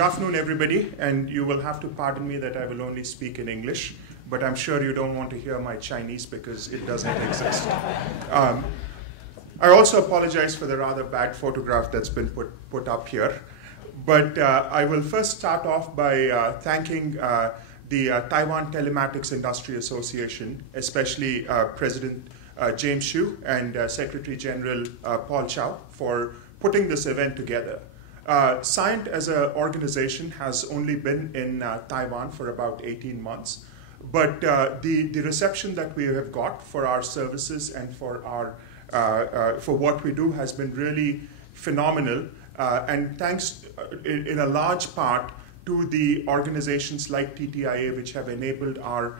Good afternoon, everybody, and you will have to pardon me that I will only speak in English, but I'm sure you don't want to hear my Chinese because it doesn't exist. I also apologize for the rather bad photograph that's been put up here, but I will first start off by thanking the Taiwan Telematics Industry Association, especially President James Hsu and Secretary General Paul Chow for putting this event together. Cyient as an organization has only been in Taiwan for about 18 months, but the reception that we have got for our services and for what we do has been really phenomenal, and thanks in a large part to the organizations like TTIA, which have enabled our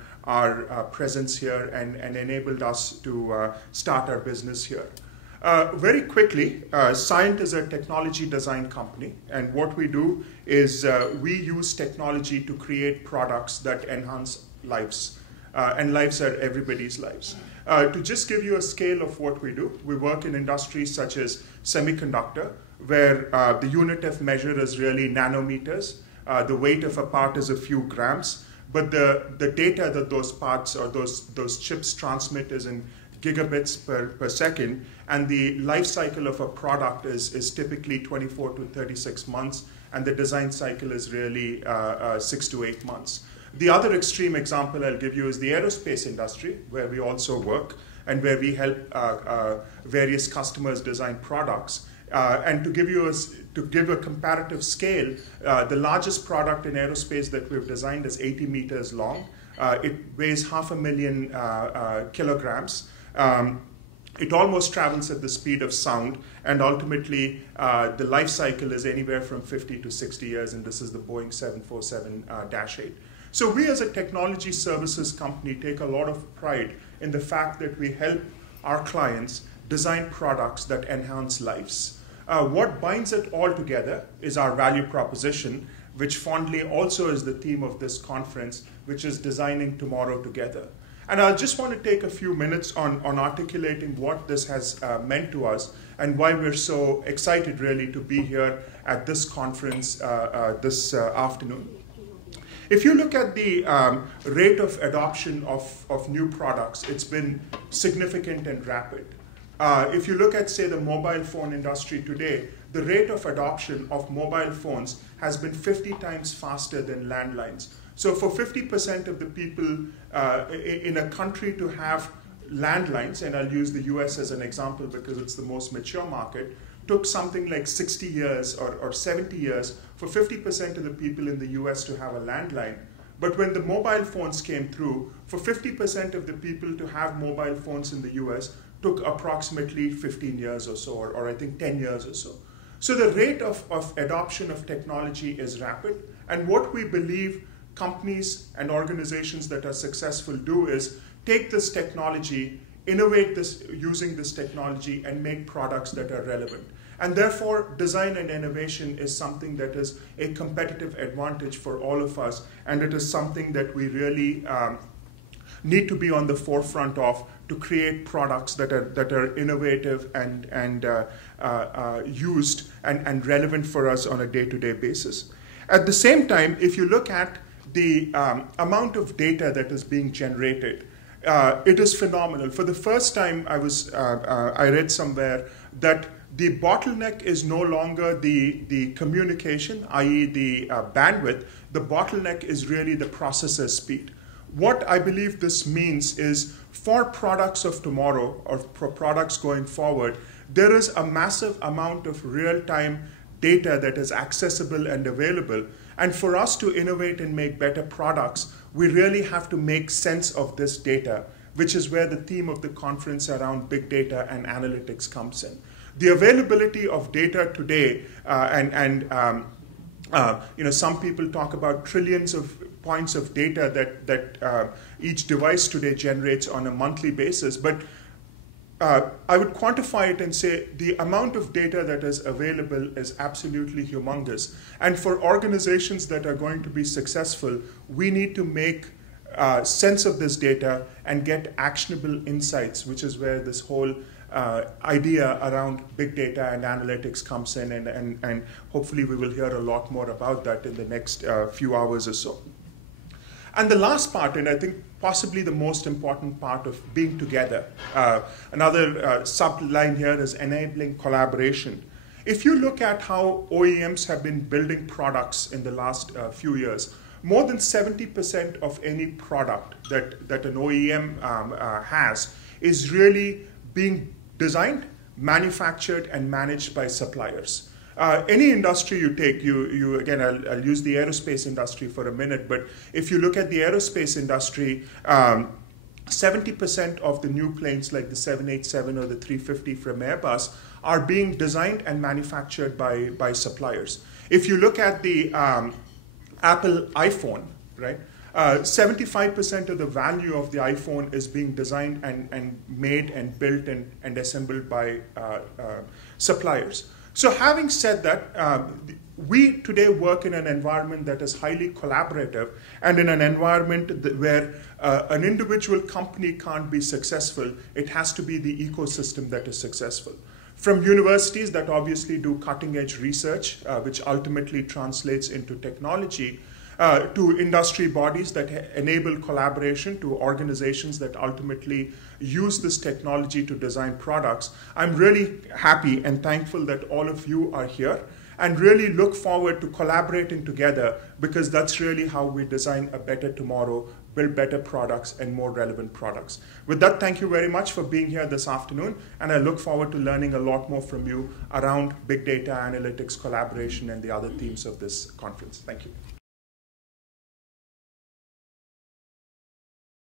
presence here and enabled us to start our business here. Very quickly, Cyient is a technology design company, and what we do is we use technology to create products that enhance lives, and lives are everybody's lives. To just give you a scale of what we do, we work in industries such as semiconductor, where the unit of measure is really nanometers. The weight of a part is a few grams, but the data that those parts or those chips transmit is in gigabits per second, and the life cycle of a product is typically 24 to 36 months, and the design cycle is really 6 to 8 months. The other extreme example I'll give you is the aerospace industry, where we also work and where we help various customers design products. And to give a comparative scale, the largest product in aerospace that we've designed is 80 meters long. It weighs 500,000 kilograms. It almost travels at the speed of sound, and ultimately the life cycle is anywhere from 50 to 60 years, and this is the Boeing 747-8. So we as a technology services company take a lot of pride in the fact that we help our clients design products that enhance lives. What binds it all together is our value proposition, which fondly also is the theme of this conference, which is designing tomorrow together. And I just want to take a few minutes on articulating what this has meant to us and why we're so excited really to be here at this conference this afternoon. If you look at the rate of adoption of new products, it's been significant and rapid. If you look at, say, the mobile phone industry today, the rate of adoption of mobile phones has been 50 times faster than landlines. So for 50% of the people in a country to have landlines, and I'll use the US as an example because it's the most mature market, took something like 60 years or 70 years for 50% of the people in the US to have a landline. But when the mobile phones came through, for 50% of the people to have mobile phones in the US took approximately 15 years or so, or I think 10 years or so. So the rate of adoption of technology is rapid, and what we believe companies and organizations that are successful do is take this technology, innovate this using this technology, and make products that are relevant. And therefore, design and innovation is something that is a competitive advantage for all of us, and it is something that we really need to be on the forefront of to create products that are innovative and used and relevant for us on a day-to-day basis. At the same time, if you look at the amount of data that is being generated, it is phenomenal. For the first time, I read somewhere that the bottleneck is no longer the communication, i.e. the bandwidth. The bottleneck is really the processor speed. What I believe this means is for products of tomorrow or for products going forward, there is a massive amount of real-time data that is accessible and available. And for us to innovate and make better products, we really have to make sense of this data, which is where the theme of the conference around big data and analytics comes in. The availability of data today, some people talk about trillions of points of data that each device today generates on a monthly basis, but I would quantify it and say the amount of data that is available is absolutely humongous. And for organizations that are going to be successful, we need to make sense of this data and get actionable insights, which is where this whole idea around big data and analytics comes in, and hopefully we will hear a lot more about that in the next few hours or so. And the last part, and I think possibly the most important part of being together, another sub-line here is enabling collaboration. If you look at how OEMs have been building products in the last few years, more than 70% of any product that an OEM has is really being designed, manufactured, and managed by suppliers. Any industry you take, again, I'll use the aerospace industry for a minute, but if you look at the aerospace industry, 70% of the new planes like the 787 or the 350 from Airbus are being designed and manufactured by suppliers. If you look at the Apple iPhone, right, 75% of the value of the iPhone is being designed and made and built and assembled by suppliers. So having said that, we today work in an environment that is highly collaborative and in an environment where an individual company can't be successful. It has to be the ecosystem that is successful. From universities that obviously do cutting-edge research, which ultimately translates into technology, to industry bodies that enable collaboration, to organizations that ultimately use this technology to design products. I'm really happy and thankful that all of you are here and really look forward to collaborating together, because that's really how we design a better tomorrow, build better products and more relevant products. With that, thank you very much for being here this afternoon, and I look forward to learning a lot more from you around big data, analytics, collaboration, and the other themes of this conference. Thank you.